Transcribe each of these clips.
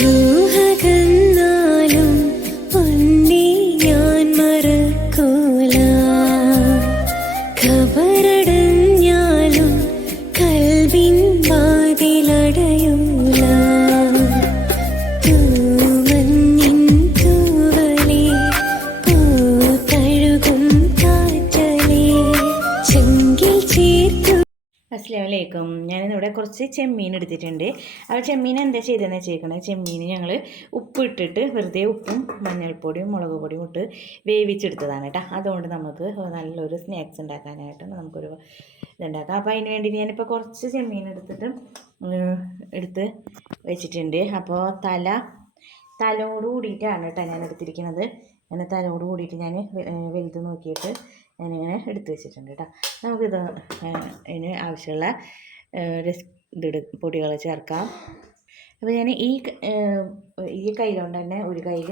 രൂഹകന്നാലും പൊന്നെ ഞാൻ മറക്കൂല, ഖബറടഞ്ഞാലും കൽവിൻ വാതിലടയൂല. തൂമഞ്ഞിൻ തൂവലേ പൂത്തഴുകും കാറ്റലേ ചെങ്കിൽ ചേർത്തു. അസ്സലാമലൈക്കും. ഞാനിന്നിവിടെ കുറച്ച് ചെമ്മീൻ എടുത്തിട്ടുണ്ട്. അപ്പോൾ ചെമ്മീൻ എന്താ ചെയ്തതെന്ന് വെച്ചേക്കണേ, ചെമ്മീൻ ഞങ്ങൾ ഉപ്പ് ഇട്ടിട്ട് വെറുതെ ഉപ്പും മഞ്ഞൾപ്പൊടിയും മുളക് പൊടിയും ഇട്ട് വേവിച്ചെടുത്തതാണ് കേട്ടോ. അതുകൊണ്ട് നമുക്ക് നല്ലൊരു സ്നാക്സ് ഉണ്ടാക്കാനായിട്ട് നമുക്കൊരു ഇതുണ്ടാക്കാം. അപ്പോൾ അതിന് വേണ്ടി ഞാനിപ്പോൾ കുറച്ച് ചെമ്മീൻ എടുത്ത് വെച്ചിട്ടുണ്ട്. അപ്പോൾ തലയോട് കൂടിയിട്ടാണ് കേട്ടോ ഞാൻ എടുത്തിരിക്കുന്നത്. അങ്ങനെ തലയോട് കൂടിയിട്ട് ഞാൻ വലുത് നോക്കിയിട്ട് ഞാനിങ്ങനെ എടുത്ത് വെച്ചിട്ടുണ്ട് കേട്ടോ. നമുക്കിത് അതിന് ആവശ്യമുള്ള പൊടികൾ ചേർക്കാം. അപ്പോൾ ഞാൻ ഈ കയ്യിലുകൊണ്ട് തന്നെ ഒരു കയ്യിൽ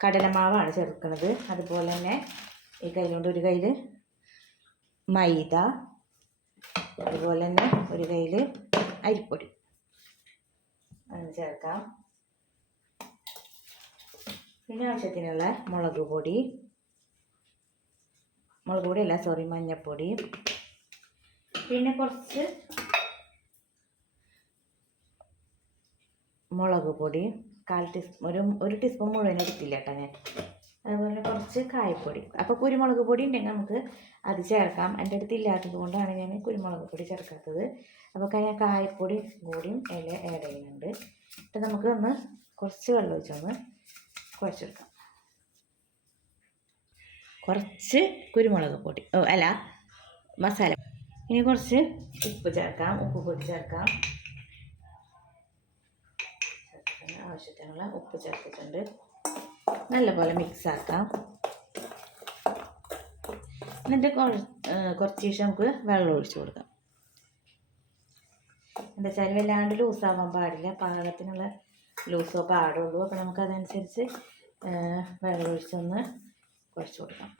കടലമാവാണ് ചേർക്കുന്നത്. അതുപോലെ തന്നെ ഈ കയ്യിലുകൊണ്ട് ഒരു കയ്യിൽ മൈദ, അതുപോലെ തന്നെ ഒരു കയ്യിൽ അരിപ്പൊടി അങ്ങനെ ചേർക്കാം. പിന്നെ ആവശ്യത്തിനുള്ള മഞ്ഞൾപ്പൊടി, പിന്നെ കുറച്ച് മുളക് പൊടി, ഒരു ടീസ്പൂൺ മുഴുവൻ എടുത്തില്ല കേട്ടോ ഞാൻ. അതുപോലെ കുറച്ച് കായപ്പൊടി. അപ്പോൾ കുരുമുളക് പൊടി ഉണ്ടെങ്കിൽ നമുക്ക് അത് ചേർക്കാം. എൻ്റെ അടുത്ത് ഇല്ലാത്തത് കൊണ്ടാണ് ഞാൻ കുരുമുളക് പൊടി ചേർക്കാത്തത്. അപ്പോൾ ഞാൻ കായപ്പൊടി കൂടിയും ആഡ് ചെയ്യുന്നുണ്ട്. എന്നിട്ട് നമുക്ക് കുറച്ച് വെള്ളം ഒഴിച്ചൊന്ന് കുഴച്ചെടുക്കാം. കുറച്ച് കുരുമുളക് പൊടി മസാല. ഇനി കുറച്ച് ഉപ്പ് പൊടി ചേർക്കാം. ആവശ്യത്തിനുള്ള ഉപ്പ് ചേർത്തിട്ടുണ്ട്. നല്ലപോലെ മിക്സ് ആക്കാം. എന്നിട്ട് കുറച്ച് ശേഷം നമുക്ക് വെള്ളം ഒഴിച്ചു കൊടുക്കാം. എന്താ വെച്ചാൽ വല്ലാണ്ട് ലൂസാവാൻ പാടില്ല, പാകത്തിനുള്ള ലൂസോ പാടുള്ളൂ. അപ്പോൾ നമുക്കതനുസരിച്ച് വെള്ളം ഒഴിച്ചൊന്ന് കുഴച്ച് കൊടുക്കാം.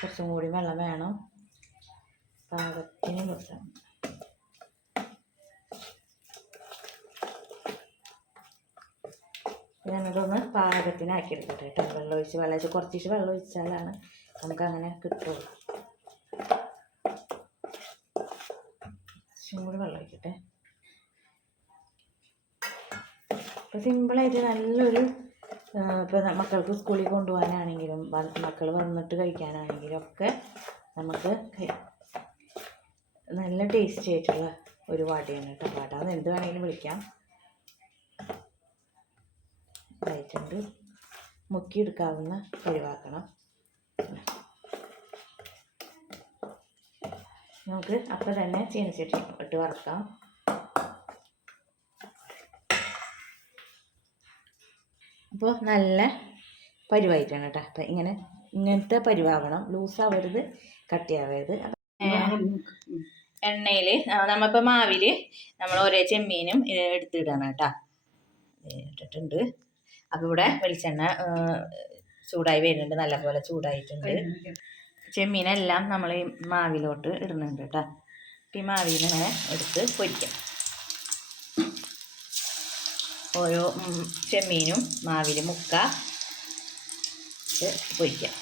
കുറച്ചും കൂടി വെള്ളം വേണം, പാകത്തിന് ലൂസാണ്. ഞാനതൊന്ന് പാകത്തിനാക്കി എടുക്കട്ടെ കേട്ടോ. വെള്ളം ഒഴിച്ച് കുറച്ച് വെള്ളം ഒഴിച്ചാലാണ് നമുക്കങ്ങനെ കിട്ടുള്ളൂ. കുറച്ചും കൂടി വെള്ളം ഒഴിക്കട്ടെ. അപ്പോൾ സിമ്പിളായിട്ട് നല്ലൊരു ഇപ്പോൾ മക്കൾക്ക് സ്കൂളിൽ കൊണ്ടുപോകാനാണെങ്കിലും മക്കൾ വന്നിട്ട് കഴിക്കാനാണെങ്കിലും ഒക്കെ നമുക്ക് നല്ല ടേസ്റ്റി ആയിട്ടുള്ള ഒരു വടയാണ് കേട്ടോ. വട എന്ന് എന്ത് വേണമെങ്കിലും വിളിക്കാം. ആയിട്ടുണ്ട്, മുക്കിയെടുക്കാവുന്ന പരിവാക്കണം. നമുക്ക് അപ്പം തന്നെ ചീനച്ചട്ടി ഇട്ട് വറക്കാം. അപ്പോൾ നല്ല പരിവായിട്ടാണ് കേട്ടോ. അപ്പം ഇങ്ങനത്തെ പരിവാവണം, ലൂസാവരുത്, കട്ടിയാവരുത്. എണ്ണയിൽ നമ്മളിപ്പോൾ മാവിൽ നമ്മൾ ഒരേ ചെമ്മീനും എടുത്തിടണം കേട്ടോ. ഇട്ടിട്ടുണ്ട്. അപ്പോൾ ഇവിടെ വെളിച്ചെണ്ണ ചൂടായി വരുന്നുണ്ട്, നല്ലപോലെ ചൂടായിട്ടുണ്ട്. ചെമ്മീനെല്ലാം നമ്മൾ ഈ മാവിലോട്ട് ഇടുന്നുണ്ട് കേട്ടോ. ഈ മാവിൽ നിന്ന് ഇങ്ങനെ എടുത്ത് പൊരിക്കാം. ഓരോ ചെമ്മീനും മാവിൽ പൊരിക്കാം.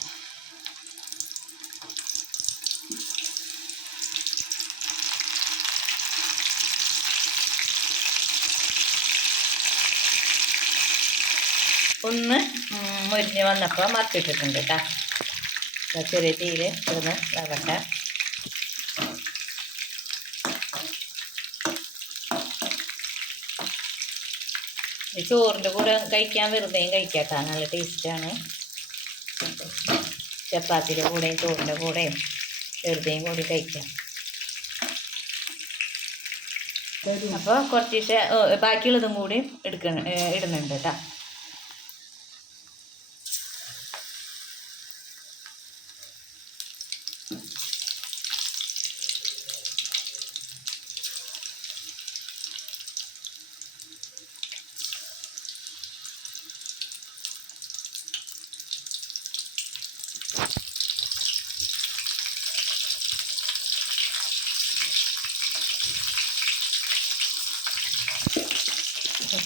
ഒന്ന് മൊരിഞ്ഞ് വന്നപ്പോൾ മറിച്ചിട്ടിട്ടുണ്ട് കേട്ടോ. ചെറിയ തീയിൽ ഒന്ന് വേവട്ടെ. ചോറിൻ്റെ കൂടെ കഴിക്കാൻ വെറുതെയും കഴിക്കാം കേട്ടോ, നല്ല ടേസ്റ്റാണ്. ചപ്പാത്തിയുടെ കൂടെയും ചോറിൻ്റെ കൂടെയും വെറുതെയും കൂടി കഴിക്കാം. അപ്പോൾ കുറച്ച് ബാക്കിയുള്ളതും കൂടി ഇടുന്നുണ്ട് കേട്ടോ.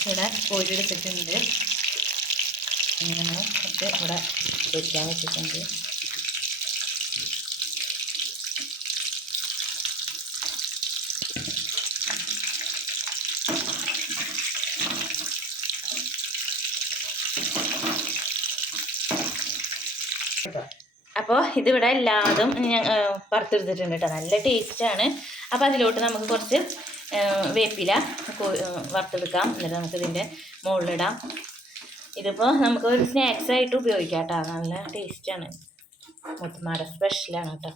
ഇവിടെ കോഴി എടുത്തിട്ടുണ്ട്. ഇങ്ങനെ കുറച്ച് ഇവിടെ പൊരിക്കാൻ വെച്ചിട്ടുണ്ട്. അപ്പോൾ ഇതിവിടെ എല്ലാതും ഞാൻ വറുത്തെടുത്തിട്ടുണ്ട് കേട്ടോ. നല്ല ടേസ്റ്റാണ്. അപ്പോൾ അതിലോട്ട് നമുക്ക് കുറച്ച് വേപ്പില വറുത്തെടുക്കാം. എന്നിട്ട് നമുക്ക് ഇതിൻ്റെ മുകളിലിടാം. ഇതിപ്പോൾ നമുക്ക് ഒരു സ്നാക്സ് ആയിട്ട് ഉപയോഗിക്കാം കേട്ടോ. നല്ല ടേസ്റ്റാണ്. മുത്തുമാട സ്പെഷ്യലാണ് കേട്ടോ.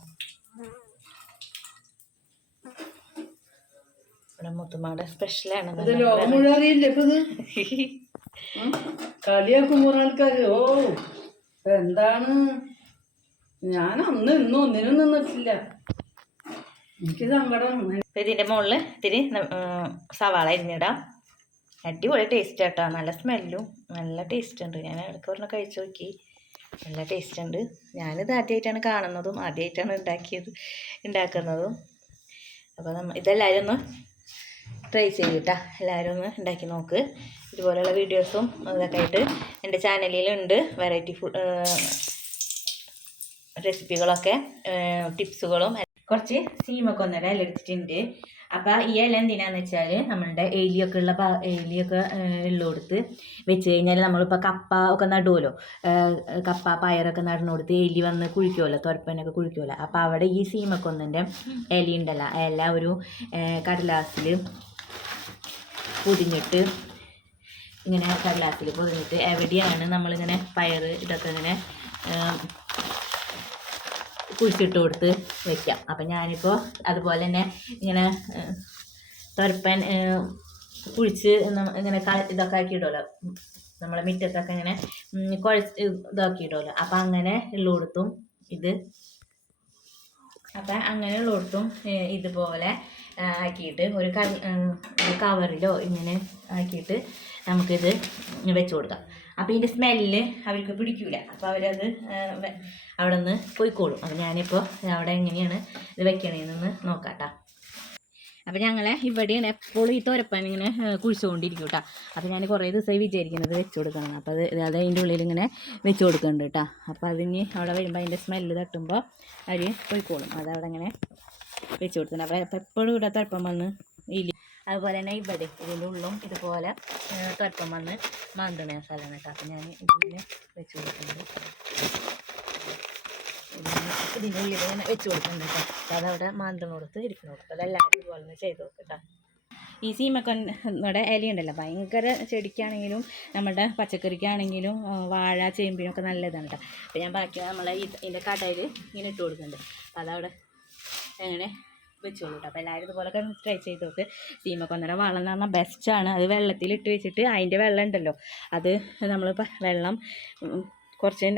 ഇവിടെ മുത്തുമാട സ്പെഷ്യലാണ്. കളിയാക്കുമ്പോൾ ആൾക്കാർ ഓ എന്താണ്, ഞാൻ അന്ന് ഇന്നും ഒന്നിനും നിന്നിട്ടില്ല. എനിക്ക് സങ്കടം. ഇതിൻ്റെ മുകളിൽ ഇത്തിരി സവാള അരിഞ്ഞിടാം. അടിപൊളി ടേസ്റ്റ് കേട്ടോ. നല്ല സ്മെല്ലും നല്ല ടേസ്റ്റ് ഉണ്ട്. ഞാൻ ഇടയ്ക്ക് പറഞ്ഞ് കഴിച്ചു നോക്കി. നല്ല ടേസ്റ്റ് ഉണ്ട്. ഞാനിത് ആദ്യമായിട്ടാണ് കാണുന്നതും ആദ്യമായിട്ടാണ് ഉണ്ടാക്കുന്നതും. അപ്പോൾ ഇതെല്ലാവരും ഒന്ന് ട്രൈ ചെയ്യട്ടാ. എല്ലാവരും ഒന്ന് ഉണ്ടാക്കി നോക്ക്. ഇതുപോലെയുള്ള വീഡിയോസും അതൊക്കെ ആയിട്ട് എൻ്റെ ചാനലിലുണ്ട്. Variety food റെസിപ്പികളൊക്കെ, ടിപ്സുകളും. കുറച്ച് സീമക്കൊന്നര ഇല എടുത്തിട്ടുണ്ട്. അപ്പോൾ ഈ ഇല എന്തിനാന്ന് വെച്ചാൽ നമ്മളുടെ എലിയൊക്കെ ഉള്ളടുത്ത് വെച്ച് കഴിഞ്ഞാൽ നമ്മളിപ്പോൾ കപ്പ ഒക്കെ നടുമല്ലോ. കപ്പ പയറൊക്കെ നടുന്നോടത്ത് എലി വന്ന് കുഴിക്കുമല്ലോ, തുരപ്പനൊക്കെ കുഴിക്കുമല്ലോ. അപ്പോൾ അവിടെ ഈ സീമക്കൊന്നൻ്റെ ഇല ഉണ്ടല്ലോ, ഇല ഒരു കടലാസിൽ പൊതിഞ്ഞിട്ട് ഇങ്ങനെ കടലാസിൽ പൊതിഞ്ഞിട്ട് എവിടെയാണ് നമ്മളിങ്ങനെ പയർ ഇതൊക്കെ ഇങ്ങനെ കുഴിച്ചിട്ട് കൊടുത്ത് വയ്ക്കാം. അപ്പം ഞാനിപ്പോൾ അതുപോലെ തന്നെ ഇങ്ങനെ തുരപ്പൻ കുഴിച്ച് ഇങ്ങനെ ഇതൊക്കെ ആക്കിയിടുമല്ലോ, നമ്മളെ മുറ്റത്തൊക്കെ ഇങ്ങനെ ഇതാക്കിയിടുമല്ലോ. അപ്പം അങ്ങനെ ഉള്ളിടത്തും ഇതുപോലെ ആക്കിയിട്ട് ഒരു കവറിലോ ഇങ്ങനെ ആക്കിയിട്ട് നമുക്കിത് വെച്ച് കൊടുക്കാം. അപ്പോൾ ഇതിൻ്റെ സ്മെല്ല് അവർക്ക് പിടിക്കില്ല. അപ്പോൾ അവരത് അവിടെ നിന്ന് പോയിക്കോളും. അപ്പോൾ ഞാനിപ്പോൾ അവിടെ എങ്ങനെയാണ് ഇത് വെക്കണേന്ന് നോക്കാം കേട്ടോ. അപ്പോൾ ഞങ്ങളെ ഇവിടെയാണ് എപ്പോഴും ഈ തുരപ്പൻ ഇങ്ങനെ കുഴിച്ചുകൊണ്ടിരിക്കും കേട്ടോ. അപ്പോൾ ഞാൻ കുറേ ദിവസമായി വിചാരിക്കുന്നത് വെച്ച് കൊടുക്കണം. അപ്പോൾ അത് അതിൻ്റെ ഉള്ളിൽ ഇങ്ങനെ വെച്ച് കൊടുക്കുന്നുണ്ട് കേട്ടോ. അപ്പോൾ അതിന് അവിടെ വരുമ്പോൾ അതിൻ്റെ സ്മെല്ല് തട്ടുമ്പോൾ അവർ പോയിക്കോളും. അതവിടെ ഇങ്ങനെ വെച്ച് കൊടുത്തിട്ടുണ്ട്. അപ്പോൾ എപ്പോഴും ഇവിടെ തുരപ്പം വന്ന് ഇല്ല. അതുപോലെ തന്നെ ഇവിടെ ഇതിൻ്റെ ഉള്ളും ഇതുപോലെ തുരപ്പം വന്ന് മാന്തണ സ്ഥലമാണ് കേട്ടോ. അപ്പോൾ ഞാൻ ഇതിന് വെച്ച് കൊടുക്കുന്നുണ്ട്. ഇതിൻ്റെ ഉള്ളിൽ ഇങ്ങനെ വെച്ച് കൊടുക്കുന്നുണ്ട് കേട്ടോ. അപ്പോൾ അതവിടെ മാന്തണ കൊടുത്ത് ഇരിക്കണം. അപ്പോൾ അതെല്ലാവരും ഇതുപോലെ ഒന്ന് ചെയ്ത് നോക്കട്ടോ. ഈ സീമക്കൊന്നയുടെ ഇലയുണ്ടല്ലോ, ഭയങ്കര ചെടിക്കാണെങ്കിലും നമ്മുടെ പച്ചക്കറിക്കാണെങ്കിലും വാഴ ചേമ്പിനൊക്കെ നല്ലതാണ് കേട്ടോ. അപ്പോൾ ഞാൻ ബാക്കി നമ്മളെ ഇതിൻ്റെ കടയിൽ ഇങ്ങനെ ഇട്ട് കൊടുക്കുന്നുണ്ട്. അപ്പോൾ അതവിടെ അങ്ങനെ വെച്ചോളൂ കേട്ടോ. അപ്പോൾ എല്ലാവരും ഇതുപോലൊക്കെ ട്രൈ ചെയ്ത് നോക്ക്. സീമക്കൊന്നര വളം എന്ന് പറഞ്ഞാൽ ബെസ്റ്റാണ്. അത് വെള്ളത്തിലിട്ട് വെച്ചിട്ട് അതിൻ്റെ വെള്ളം ഉണ്ടല്ലോ, അത് നമ്മൾ വെള്ളം കുറച്ച്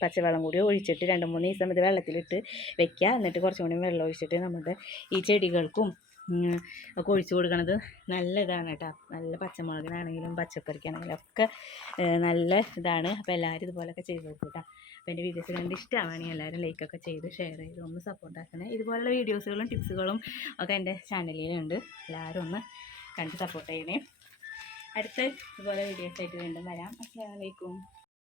പച്ചവെള്ളം കൂടി ഒഴിച്ചിട്ട് 2-3 ദിവസം ഇത് വെള്ളത്തിലിട്ട് വെക്കുക. എന്നിട്ട് കുറച്ചും കൂടി വെള്ളം ഒഴിച്ചിട്ട് നമ്മുടെ ഈ ചെടികൾക്കും ഒക്കെ ഒഴിച്ചു കൊടുക്കണത് നല്ല ഇതാണ് കേട്ടോ. നല്ല പച്ചമുളകിനാണെങ്കിലും പച്ചക്കറിക്കാണെങ്കിലും ഒക്കെ നല്ല ഇതാണ്. അപ്പോൾ എല്ലാവരും ഇതുപോലൊക്കെ ചെയ്ത് നോക്കും കേട്ടോ. അപ്പോൾ എൻ്റെ വീഡിയോസ് കണ്ട് ഇഷ്ടമാണെങ്കിൽ എല്ലാവരും ലൈക്കൊക്കെ ചെയ്ത് ഷെയർ ചെയ്ത് ഒന്ന് സപ്പോർട്ട് ആക്കണേ. ഇതുപോലുള്ള വീഡിയോസുകളും ടിപ്സുകളും ഒക്കെ എൻ്റെ ചാനലിലുണ്ട്. എല്ലാവരും ഒന്ന് കണ്ട് സപ്പോർട്ട് ചെയ്യണേ. അടുത്ത ഇതുപോലെ വീഡിയോസായിട്ട് വീണ്ടും വരാം. അസ്സലാമു അലൈക്കും.